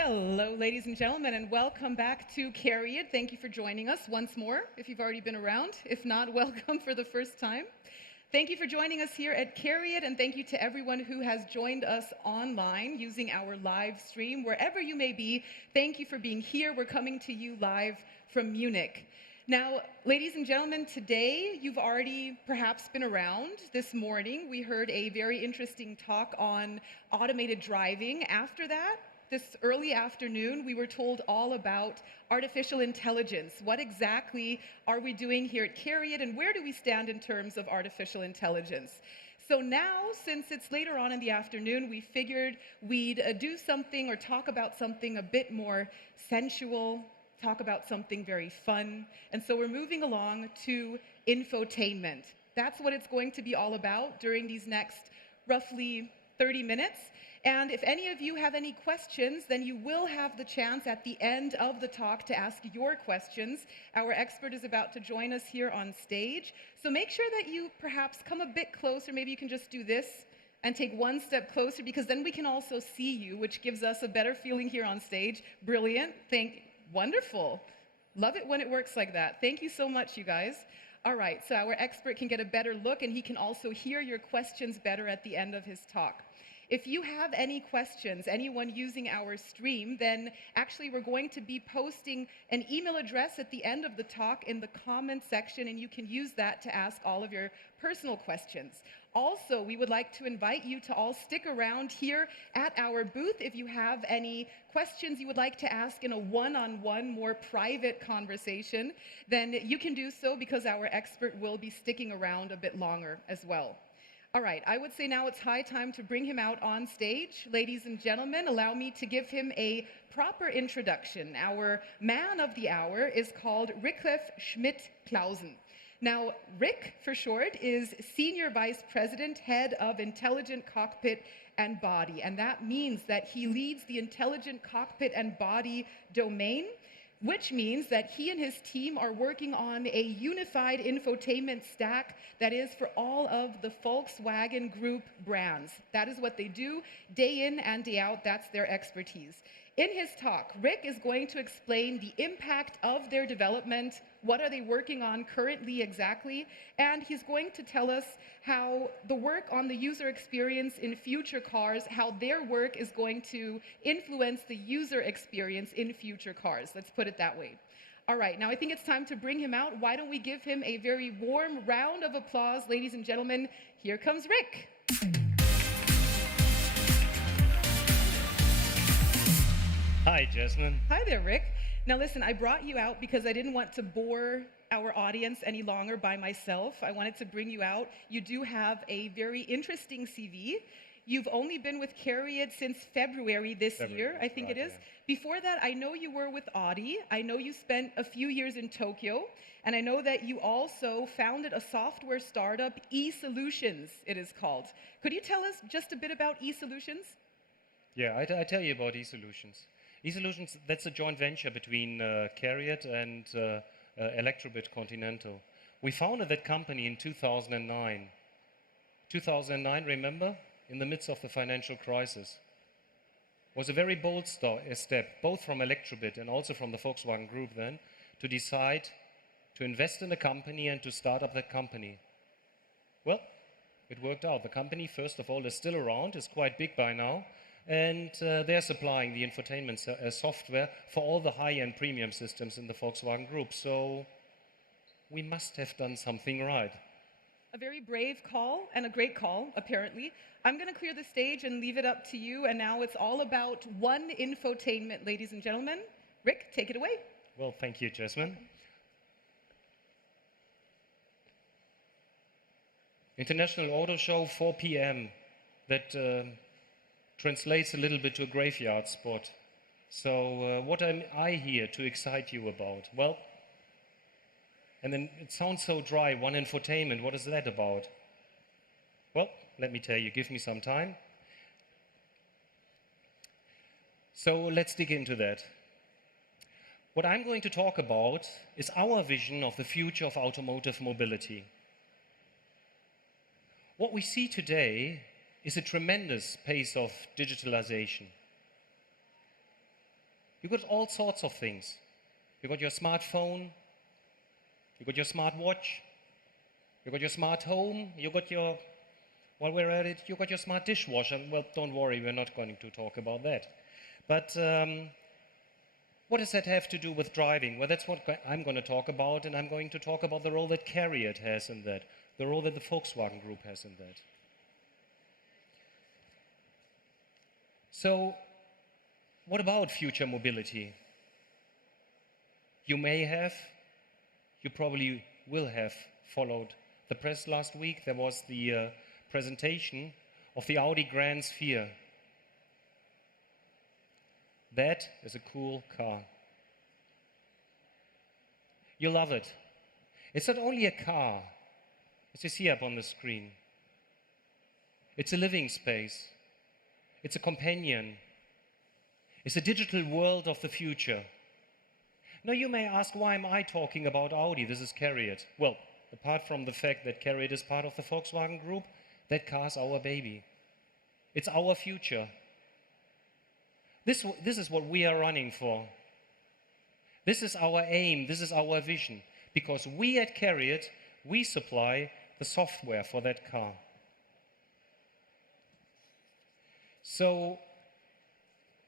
Hello, ladies and gentlemen, and welcome back to CARIAD. Thank you for joining us once more, if you've already been around. If not, welcome for the first time. Thank you for joining us here at CARIAD, and thank you to everyone who has joined us online using our live stream. Wherever you may be, thank you for being here. We're coming to you live from Munich. Now, ladies and gentlemen, today you've already perhaps been around. This morning we heard a very interesting talk on automated driving. After that, this early afternoon, we were told all about artificial intelligence. What exactly are we doing here at CARIAD, and where do we stand in terms of artificial intelligence? So now, since it's later on in the afternoon, we figured we'd do something or talk about something a bit more sensual, talk about something very fun. And so we're moving along to infotainment. That's what it's going to be all about during these next roughly 30 minutes. And if any of you have any questions, then you will have the chance at the end of the talk to ask your questions. Our expert is about to join us here on stage. So make sure that you perhaps come a bit closer. Maybe you can just do this and take one step closer, because then we can also see you, which gives us a better feeling here on stage. Brilliant. Wonderful. Love it when it works like that. Thank you so much, you guys. All right, so our expert can get a better look, and he can also hear your questions better at the end of his talk. If you have any questions, anyone using our stream, then actually we're going to be posting an email address at the end of the talk in the comment section, and you can use that to ask all of your personal questions. Also, we would like to invite you to all stick around here at our booth. If you have any questions you would like to ask in a one-on-one, more private conversation, then you can do so, because our expert will be sticking around a bit longer as well. All right, I would say now it's high time to bring him out on stage. Ladies and gentlemen, allow me to give him a proper introduction. Our man of the hour is called Riclef Schmidt-Clausen. Now, Rick, for short, is Senior Vice President, Head of Intelligent Cockpit and Body, and that means that he leads the Intelligent Cockpit and Body domain, which means that he and his team are working on a unified infotainment stack that is for all of the Volkswagen Group brands. That is what they do day in and day out. That's their expertise. In his talk, Rick is going to explain the impact of their development, what are they working on currently exactly, and he's going to tell us how the work on the user experience in future cars, how their work is going to influence the user experience in future cars. Let's put it that way. All right, now I think it's time to bring him out. Why don't we give him a very warm round of applause, ladies and gentlemen. Here comes Rick. Hi, Jasmine. Hi there, Rick. Now listen, I brought you out because I didn't want to bore our audience any longer by myself. I wanted to bring you out. You do have a very interesting CV. You've only been with CARIAD since February this year, I think it is. Yeah. Before that, I know you were with Audi. I know you spent a few years in Tokyo. And I know that you also founded a software startup, eSolutions, it is called. Could you tell us just a bit about eSolutions? Yeah, I tell you about eSolutions. eSolutions, that's a joint venture between CARIAD and Electrobit Continental. We founded that company in 2009. 2009, remember? In the midst of the financial crisis. Was a very bold step, both from Electrobit and also from the Volkswagen Group then, to decide to invest in a company and to start up that company. Well, it worked out. The company, first of all, is still around, is quite big by now, and they're supplying the infotainment software for all the high-end premium systems in the Volkswagen Group. So we must have done something right. A very brave call, and a great call, apparently. I'm going to clear the stage and leave it up to you, and now it's all about One.Infotainment, ladies and gentlemen. Rick, take it away. Well, thank you, Jasmine. International Auto Show, 4 p.m. That translates a little bit to a graveyard spot. So what am I here to excite you about? Well, and then it sounds so dry, One.Infotainment, what is that about? Well, let me tell you, give me some time. So let's dig into that. What I'm going to talk about is our vision of the future of automotive mobility. What we see today is a tremendous pace of digitalization. You got all sorts of things. You got your smartphone, you got your smartwatch, you got your smart home, you got your, while we're at it, you got your smart dishwasher. Well, don't worry, we're not going to talk about that. But what does that have to do with driving? Well, that's what I'm going to talk about, and I'm going to talk about the role that CARIAD has in that, the role that the Volkswagen Group has in that. So, what about future mobility? You probably will have followed the press last week. There was the presentation of the Audi Grand Sphere. That is a cool car. You love it. It's not only a car, as you see up on the screen. It's a living space. It's a companion. It's a digital world of the future. Now you may ask, why am I talking about Audi? This is CARIAD. Well, apart from the fact that CARIAD is part of the Volkswagen Group, that car's our baby. It's our future. This is what we are running for. This is our aim, this is our vision, because we at CARIAD, we supply the software for that car. So,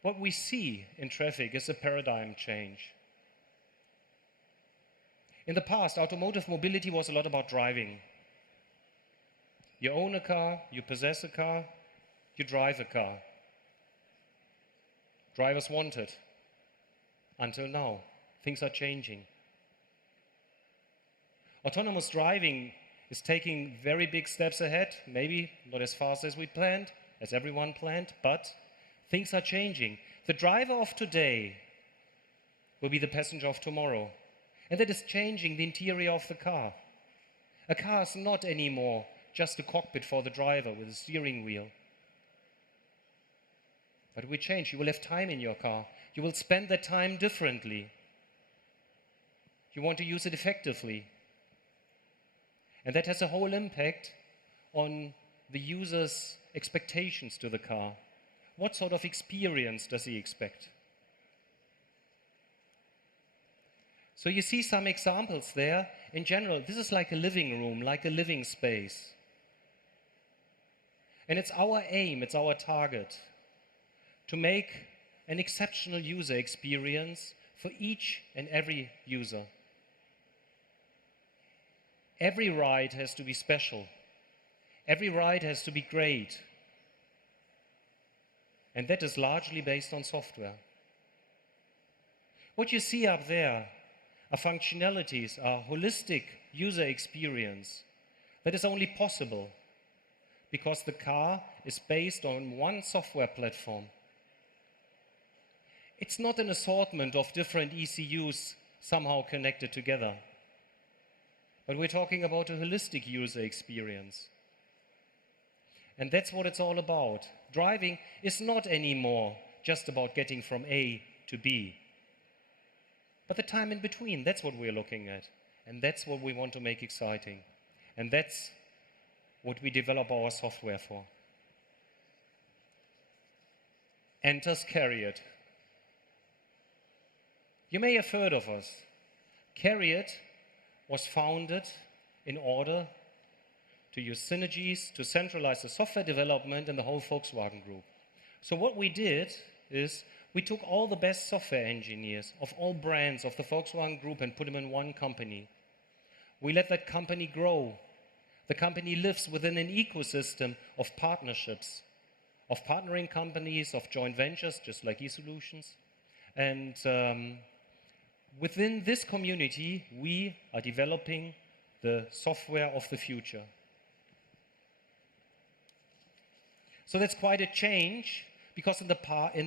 what we see in traffic is a paradigm change. In the past, automotive mobility was a lot about driving. You own a car, you possess a car, you drive a car. Drivers want it. Until now, things are changing. Autonomous driving is taking very big steps ahead, maybe not as fast as we planned, as everyone planned, but things are changing. The driver of today will be the passenger of tomorrow. And that is changing the interior of the car. A car is not anymore just a cockpit for the driver with a steering wheel. But it will change. You will have time in your car. You will spend that time differently. You want to use it effectively. And that has a whole impact on the user's expectations to the car. What sort of experience does he expect? So you see some examples there. In general, this is like a living room, like a living space. And it's our aim, it's our target, to make an exceptional user experience for each and every user. Every ride has to be special. Every ride has to be great. And that is largely based on software. What you see up there are functionalities, are holistic user experience that is only possible because the car is based on one software platform. It's not an assortment of different ECUs somehow connected together, but we're talking about a holistic user experience. And that's what it's all about. Driving is not anymore just about getting from A to B. But the time in between, that's what we're looking at. And that's what we want to make exciting. And that's what we develop our software for. Enters CARIAD. You may have heard of us. CARIAD was founded in order to use synergies to centralize the software development in the whole Volkswagen Group. So what we did is we took all the best software engineers of all brands of the Volkswagen Group and put them in one company. We let that company grow. The company lives within an ecosystem of partnerships, of partnering companies, of joint ventures, just like eSolutions. And within this community, we are developing the software of the future. So that's quite a change, because in the past,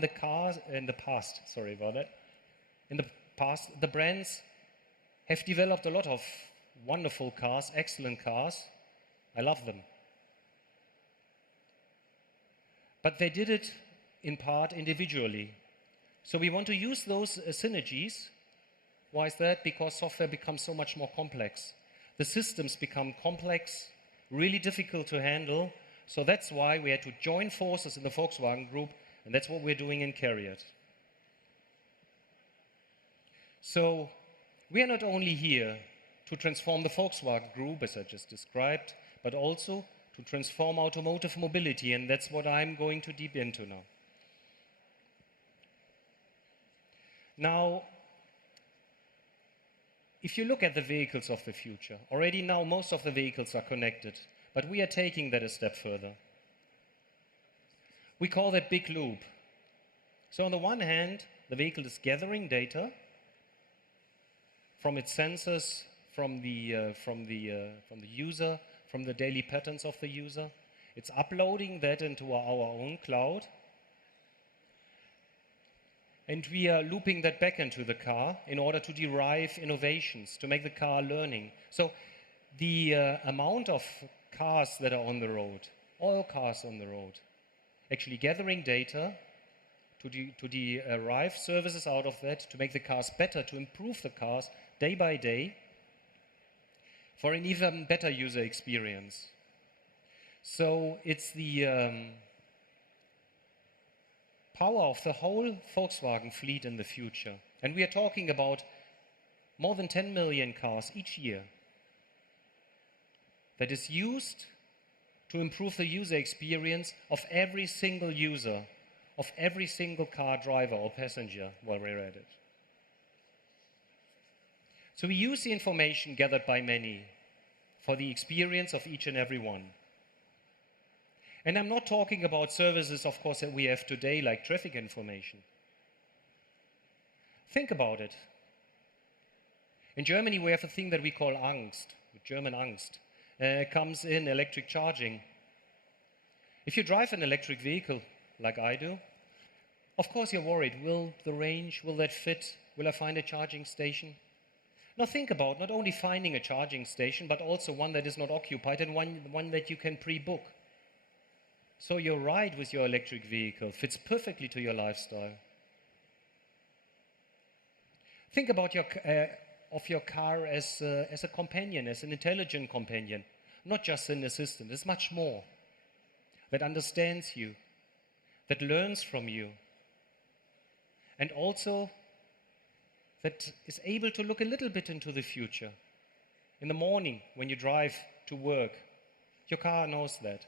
the brands have developed a lot of wonderful cars, excellent cars. I love them. But they did it in part individually. So we want to use those synergies. Why is that? Because software becomes so much more complex. The systems become complex, really difficult to handle. So that's why we had to join forces in the Volkswagen Group, and that's what we're doing in CARIAD. So we are not only here to transform the Volkswagen Group, as I just described, but also to transform automotive mobility, and that's what I'm going to deep into now. Now, if you look at the vehicles of the future, already now most of the vehicles are connected, but we are taking that a step further. We call that big loop. So on the one hand, the vehicle is gathering data from its sensors, from the user, from the daily patterns of the user. It's uploading that into our own cloud. And we are looping that back into the car in order to derive innovations, to make the car learning. So the amount of cars that are on the road, all cars on the road, actually gathering data to derive services out of that, to make the cars better, to improve the cars day by day for an even better user experience. So it's the power of the whole Volkswagen fleet in the future. And we are talking about more than 10 million cars each year that is used to improve the user experience of every single user, of every single car driver or passenger while we're at it. So we use the information gathered by many for the experience of each and every one. And I'm not talking about services, of course, that we have today, like traffic information. Think about it. In Germany, we have a thing that we call Angst, German Angst. It comes in electric charging. If you drive an electric vehicle, like I do, of course you're worried. Will the range, will that fit? Will I find a charging station? Now think about not only finding a charging station, but also one that is not occupied and one that you can pre-book. So your ride with your electric vehicle fits perfectly to your lifestyle. Think about your car as a companion, as an intelligent companion, not just an assistant. It's much more. That understands you, that learns from you, and also that is able to look a little bit into the future. In the morning, when you drive to work, your car knows that.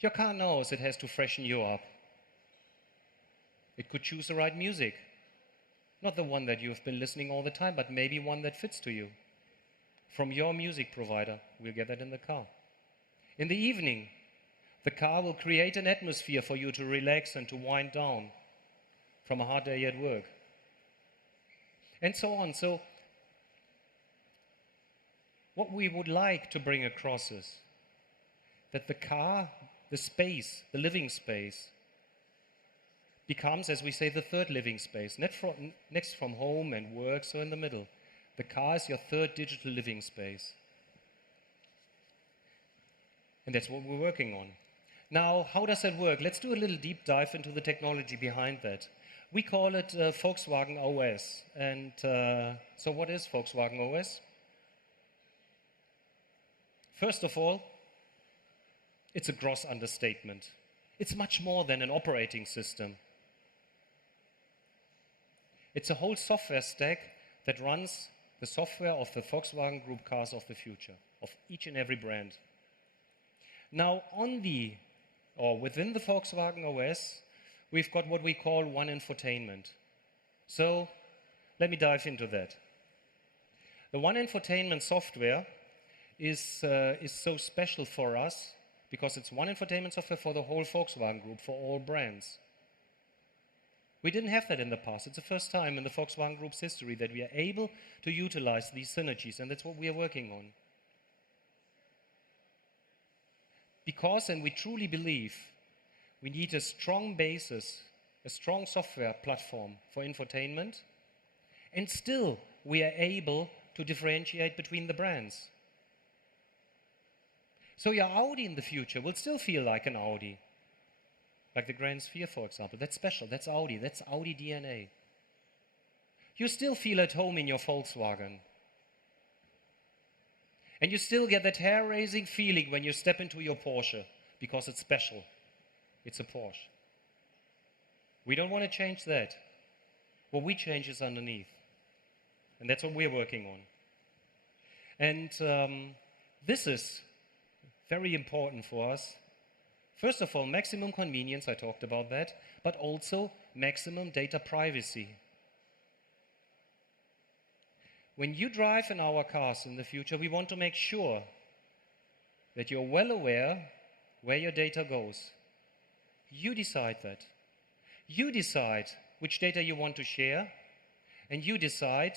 Your car knows it has to freshen you up. It could choose the right music. Not the one that you have been listening all the time, but maybe one that fits to you. From your music provider, we'll get that in the car. In the evening, the car will create an atmosphere for you to relax and to wind down from a hard day at work. And so on. So, what we would like to bring across is that the car, the space, the living space, becomes, as we say, the third living space. Next from home and work, so in the middle. The car is your third digital living space. And that's what we're working on. Now, how does that work? Let's do a little deep dive into the technology behind that. We call it Volkswagen OS. And so what is Volkswagen OS? First of all, it's a gross understatement. It's much more than an operating system. It's a whole software stack that runs the software of the Volkswagen Group cars of the future, of each and every brand. Now, within the Volkswagen OS, we've got what we call One.Infotainment. So, let me dive into that. The One.Infotainment software is so special for us because it's One.Infotainment software for the whole Volkswagen Group, for all brands. We didn't have that in the past. It's the first time in the Volkswagen Group's history that we are able to utilize these synergies, and that's what we are working on. Because, and we truly believe, we need a strong basis, a strong software platform for infotainment, and still we are able to differentiate between the brands. So your Audi in the future will still feel like an Audi. Like the Grand Sphere, for example. That's special, that's Audi DNA. You still feel at home in your Volkswagen. And you still get that hair-raising feeling when you step into your Porsche, because it's special. It's a Porsche. We don't want to change that. What we change is underneath. And that's what we're working on. And this is very important for us. First of all, maximum convenience, I talked about that, but also maximum data privacy. When you drive in our cars in the future, we want to make sure that you're well aware where your data goes. You decide that. You decide which data you want to share, and you decide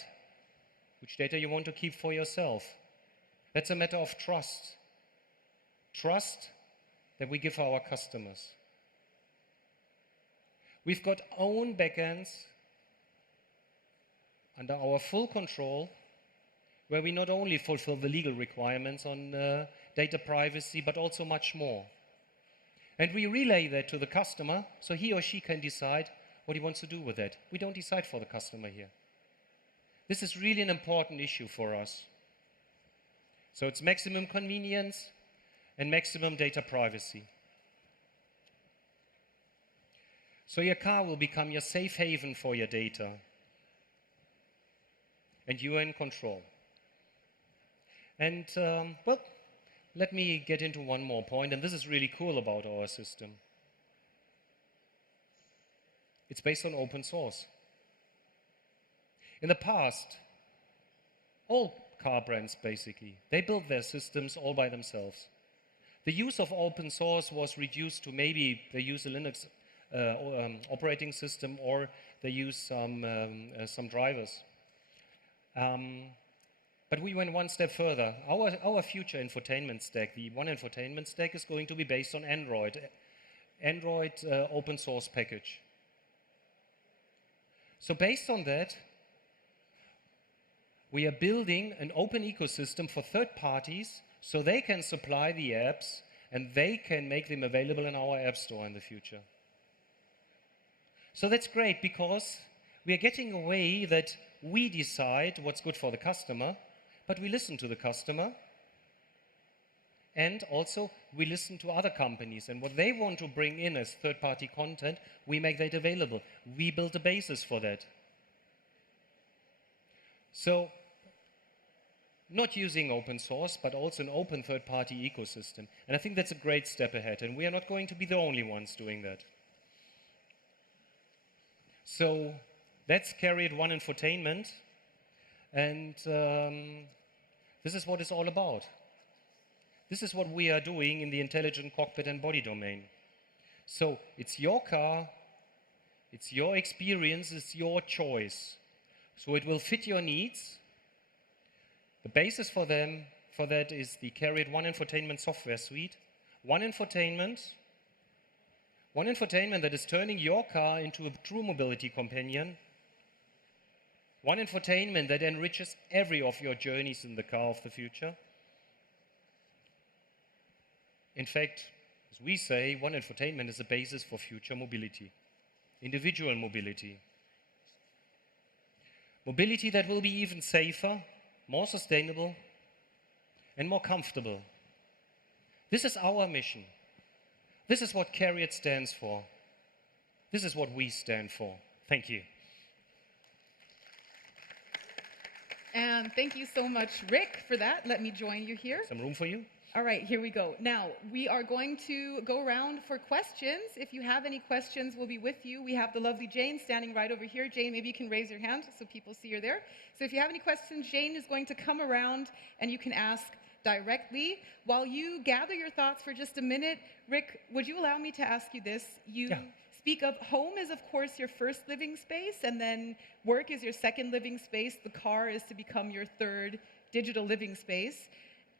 which data you want to keep for yourself. That's a matter of trust. Trust that we give our customers. We've got own backends under our full control, where we not only fulfill the legal requirements on data privacy, but also much more. And we relay that to the customer, so he or she can decide what he wants to do with that. We don't decide for the customer here. This is really an important issue for us. So it's maximum convenience and maximum data privacy. So your car will become your safe haven for your data. And you are in control. And, well, let me get into one more point, and this is really cool about our system. It's based on open source. In the past, all car brands basically, they built their systems all by themselves. The use of open source was reduced to maybe they use a Linux operating system, or they use some drivers. But we went one step further. Our future infotainment stack, the One.Infotainment stack, is going to be based on Android open source package. So based on that, we are building an open ecosystem for third parties so they can supply the apps and they can make them available in our app store in the future. So that's great, because we are getting away that we decide what's good for the customer, but we listen to the customer, and also we listen to other companies, and what they want to bring in as third-party content, we make that available. We build a basis for that. So, not using open source, but also an open third-party ecosystem. And I think that's a great step ahead, and we are not going to be the only ones doing that. So, that's CARIAD One.Infotainment, and this is what it's all about. This is what we are doing in the intelligent cockpit and body domain. So it's your car, it's your experience, it's your choice. So it will fit your needs. The basis for that is the CARIAD One.Infotainment software suite. One.Infotainment that is turning your car into a true mobility companion. One.Infotainment that enriches every of your journeys in the car of the future. In fact, as we say, One.Infotainment is the basis for future mobility, individual mobility. Mobility that will be even safer, more sustainable, and more comfortable. This is our mission. This is what CARIAD stands for. This is what we stand for. Thank you. And thank you so much, Rick, for that. Let me join you here. Some room for you? All right, here we go. Now, we are going to go around for questions. If you have any questions, we'll be with you. We have the lovely Jane standing right over here. Jane, maybe you can raise your hand so people see you're there. So if you have any questions, Jane is going to come around and you can ask directly. While you gather your thoughts for just a minute, Rick, would you allow me to ask you this? You speak of home is, of course, your first living space, and then work is your second living space. The car is to become your third digital living space.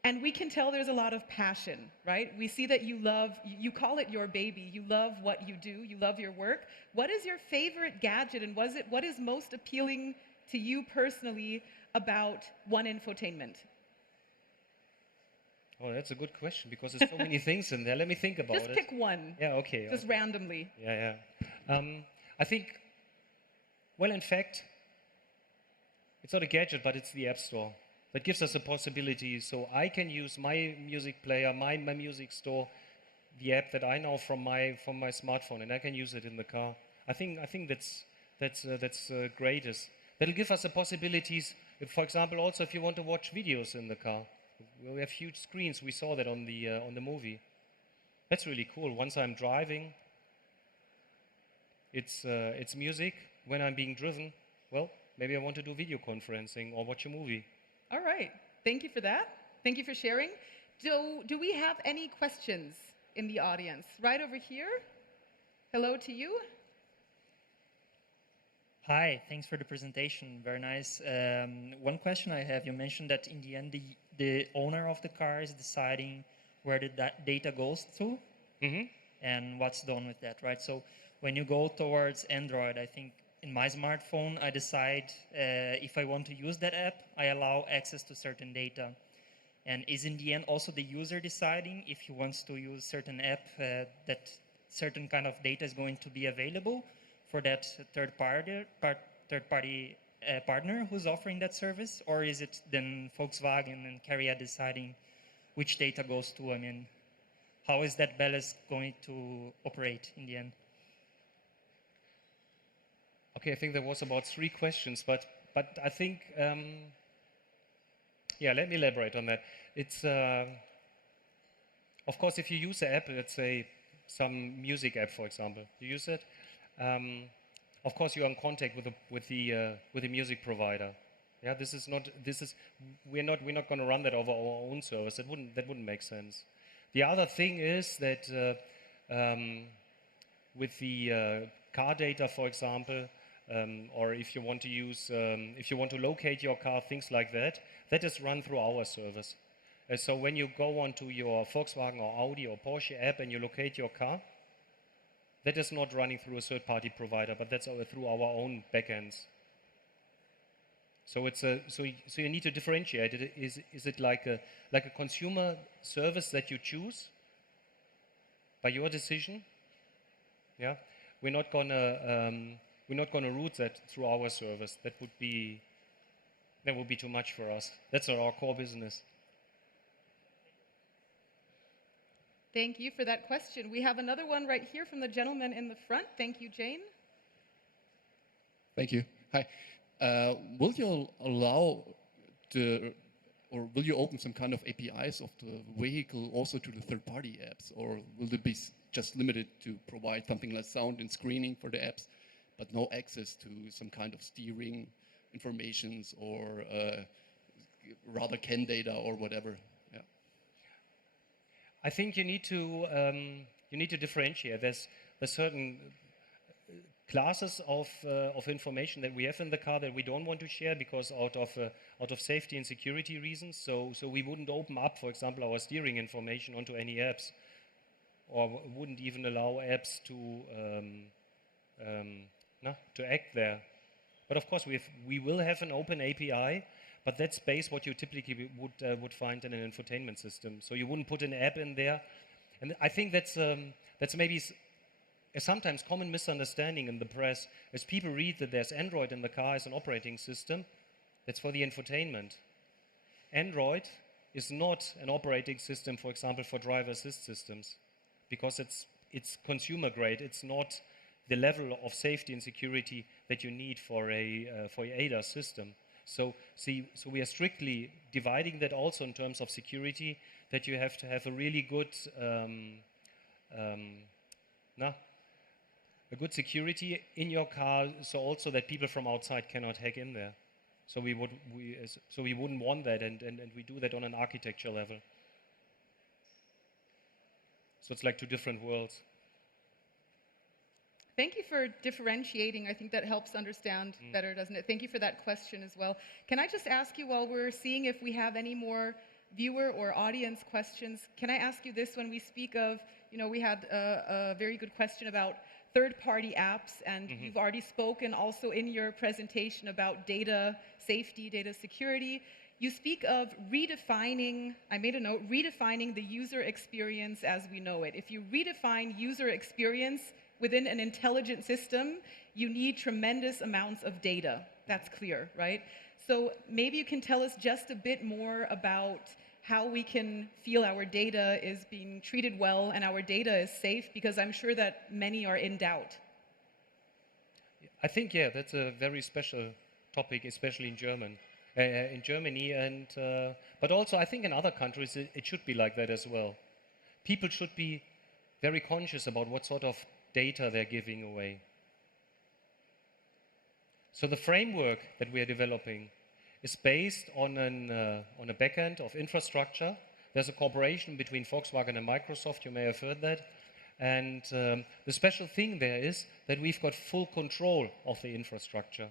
And we can tell there's a lot of passion, right? We see that you love, you call it your baby. You love what you do. You love your work. What is your favorite gadget, and what is most appealing to you personally about One.Infotainment? Oh, that's a good question, because there's so many things in there. Let me think about it. Just pick one. Yeah, okay. Just randomly. Yeah. I think, well, in fact, it's not a gadget, but it's the App Store. That gives us a possibility, so I can use my music player, my music store, the app that I know from my smartphone, and I can use it in the car. I think that's that's greatest. That'll give us the possibilities. If, for example, also if you want to watch videos in the car, we have huge screens. We saw that on the movie. That's really cool. Once I'm driving, it's music. When I'm being driven, well, maybe I want to do video conferencing or watch a movie. All right. Thank you for that. Thank you for sharing. Do we have any questions in the audience? Right over here. Hello to you. Hi, thanks for the presentation. Very nice. One question I have, you mentioned that in the end, the owner of the car is deciding where the data goes to and what's done with that, right? So when you go towards Android, I think in my smartphone, I decide if I want to use that app, I allow access to certain data. And is in the end also the user deciding if he wants to use certain app that certain kind of data is going to be available for that third party partner who's offering that service? Or is it then Volkswagen and CARIAD deciding which data goes to? I mean, how is that balance going to operate in the end? Okay, I think there was about 3 questions, but I think, yeah, let me elaborate on that. It's, of course, if you use the app, let's say some music app, for example, you use it. Of course, you're in contact with the music provider. Yeah, we're not going to run that over our own service. That wouldn't make sense. The other thing is that with the car data, for example, or if you want to use, if you want to locate your car, things like that, that is run through our service. So when you go onto your Volkswagen or Audi or Porsche app and you locate your car, that is not running through a third-party provider, but that's through our own backends. So it's so you need to differentiate it. Is it like a consumer service that you choose by your decision? Yeah, we're not gonna route that through our service. That would be too much for us. That's not our core business. Thank you for that question. We have another one right here from the gentleman in the front. Thank you, Jane. Thank you. Hi. Will you allow or will you open some kind of APIs of the vehicle also to the third-party apps, or will it be just limited to provide something like sound and screening for the apps, but no access to some kind of steering informations or rather CAN data or whatever? Yeah. I think you need to differentiate. There's certain classes of information that we have in the car that we don't want to share because out of safety and security reasons. So we wouldn't open up, for example, our steering information onto any apps, or wouldn't even allow apps to act there. But of course, we will have an open API, but that's based what you typically would find in an infotainment system. So you wouldn't put an app in there, and I think that's maybe a sometimes common misunderstanding in the press, as people read that there's Android in the car as an operating system. That's for the infotainment. Android is not an operating system, for example, for driver assist systems, because it's consumer grade. It's not the level of safety and security that you need for a ADAS system. So we are strictly dividing that also in terms of security, that you have to have a really good a good security in your car, so also that people from outside cannot hack in there. So we wouldn't want that, and we do that on an architecture level. So it's like 2 different worlds. Thank you for differentiating. I think that helps understand better, doesn't it? Thank you for that question as well. Can I just ask you, while we're seeing if we have any more viewer or audience questions, can I ask you this? When we speak of, we had a very good question about third-party apps, and you've already spoken also in your presentation about data safety, data security. You speak of redefining, I made a note, redefining the user experience as we know it. If you redefine user experience within an intelligent system, you need tremendous amounts of data. That's clear, right? So maybe you can tell us just a bit more about how we can feel our data is being treated well and our data is safe, because I'm sure that many are in doubt. I think, yeah, that's a very special topic, especially in Germany, and but also I think in other countries it should be like that as well. People should be very conscious about what sort of data they're giving away. So the framework that we are developing is based on a backend of infrastructure. There's a cooperation between Volkswagen and Microsoft, you may have heard that. And the special thing there is that we've got full control of the infrastructure.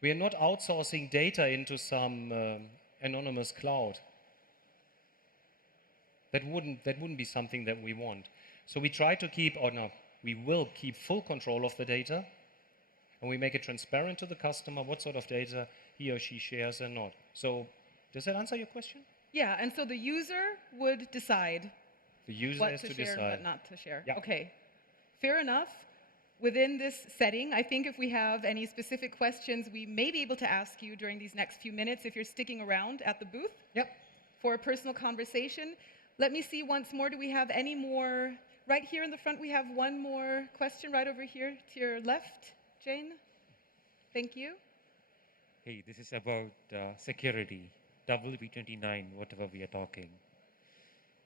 We are not outsourcing data into some anonymous cloud. That wouldn't be something that we want. So we try to keep, or no, we will keep full control of the data, and we make it transparent to the customer what sort of data he or she shares and not. So does that answer your question? Yeah, and so the user would decide The user what has to to share and decide. what not to share. Yeah. Okay, fair enough. Within this setting, I think if we have any specific questions, we may be able to ask you during these next few minutes if you're sticking around at the booth Yep. for a personal conversation. Let me see once more. Do we have any more? Right here in the front, we have one more question right over here to your left, Jane. Thank you. Hey, this is about security, WP29, whatever we are talking.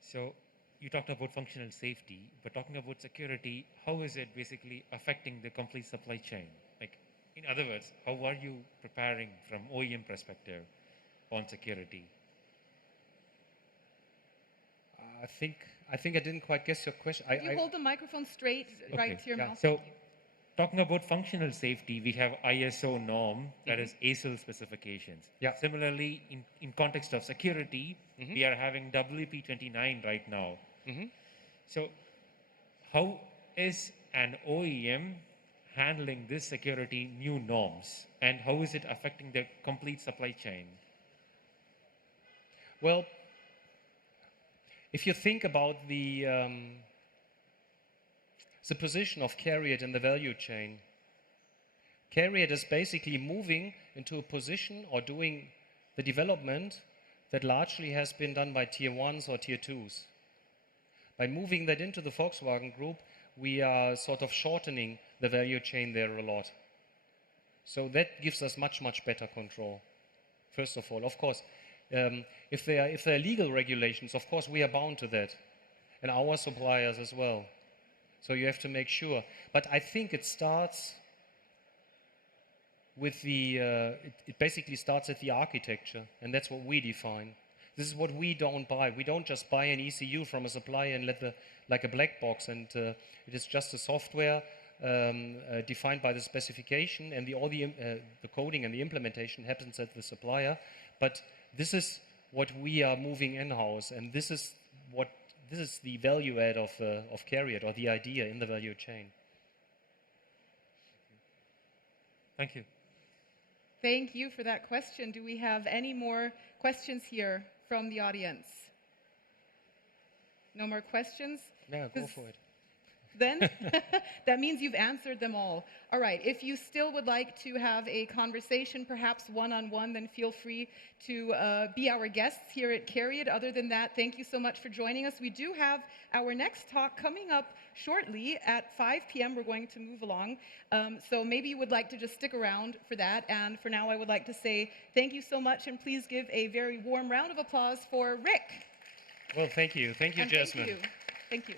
So you talked about functional safety, but talking about security, how is it basically affecting the complete supply chain? Like, in other words, how are you preparing from OEM perspective on security? I think I didn't quite guess your question. You hold the microphone straight right to your yeah. mouth. So talking about functional safety, we have ISO norm, that is ASIL specifications. Yeah. Similarly, in context of security, we are having WP29 right now. So how is an OEM handling this security new norms, and how is it affecting the complete supply chain? Well, if you think about the position of CARIAD in the value chain, CARIAD is basically moving into a position or doing the development that largely has been done by tier 1s or tier 2s. By moving that into the Volkswagen Group, we are sort of shortening the value chain there a lot. So that gives us much, much better control, first of all. Of course, if there are legal regulations, of course, we are bound to that, and our suppliers as well. So you have to make sure. But I think it starts with it basically starts at the architecture, and that's what we define. This is what we don't buy. We don't just buy an ECU from a supplier and like a black box, and it is just a software defined by the specification, and all the coding and the implementation happens at the supplier. But this is what we are moving in-house, and this is the value add of CARIAD, or the idea in the value chain. Thank you. Thank you for that question. Do we have any more questions here from the audience? No more questions? No, go for it. Then that means you've answered them all. All right, if you still would like to have a conversation, perhaps one-on-one, then feel free to be our guests here at CARIAD. Other than that, thank you so much for joining us. We do have our next talk coming up shortly at 5 p.m. We're going to move along. So maybe you would like to just stick around for that. And for now, I would like to say thank you so much, and please give a very warm round of applause for Rick. Well, thank you. Thank you, And Jasmine. Thank you. Thank you.